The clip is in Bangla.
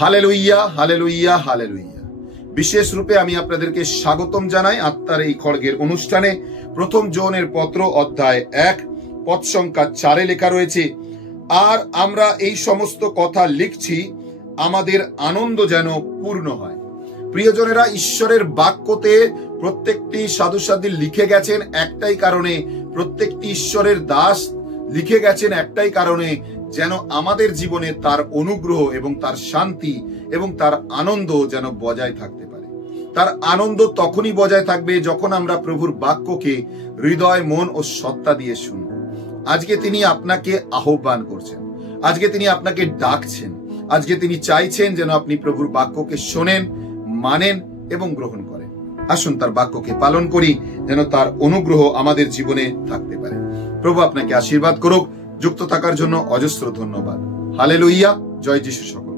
Hallelujah, hallelujah, hallelujah. বিশেষ রূপে আমি আপনাদেরকে স্বাগতম জানাই আত্মার এই খড়গের অনুষ্ঠানে। প্রথম যোহনের পত্র অধ্যায় 1 পদ সংখ্যা 4 লেখা রয়েছে, আর আমরা এই সমস্ত কথা লিখছি আমাদের আনন্দ যেন পূর্ণ হয়। প্রিয়জনেরা, ঈশ্বরের বাক্যতে প্রত্যেকটি সাধুসাধী লিখে গেছেন একটাই কারণে, প্রত্যেকটি ঈশ্বরের দাস লিখে গেছেন একটাই কারণে, যেন আমাদের জীবনে তার অনুগ্রহ এবং তার শান্তি এবং তার আনন্দ যেন বজায় থাকতে পারে। তার আনন্দ তখনই বজায় থাকবে যখন আমরা প্রভুর বাক্যকে হৃদয়, মন ও সত্তা দিয়ে শুনব। আজকে তিনি আপনাকে আহ্বান করছেন, আজকে তিনি আপনাকে ডাকছেন, আজকে তিনি চাইছেন যেন আপনি প্রভুর বাক্যকে শোনেন, মানেন এবং গ্রহণ করেন। আসুন তার বাক্যকে পালন করি, যেন তার অনুগ্রহ আমাদের জীবনে থাকতে পারে। প্রভু আপনাকে আশীর্বাদ করুক। যুক্ত থাকার জন্য অজস্র ধন্যবাদ। হালেলুইয়া, জয় যিশু। সকল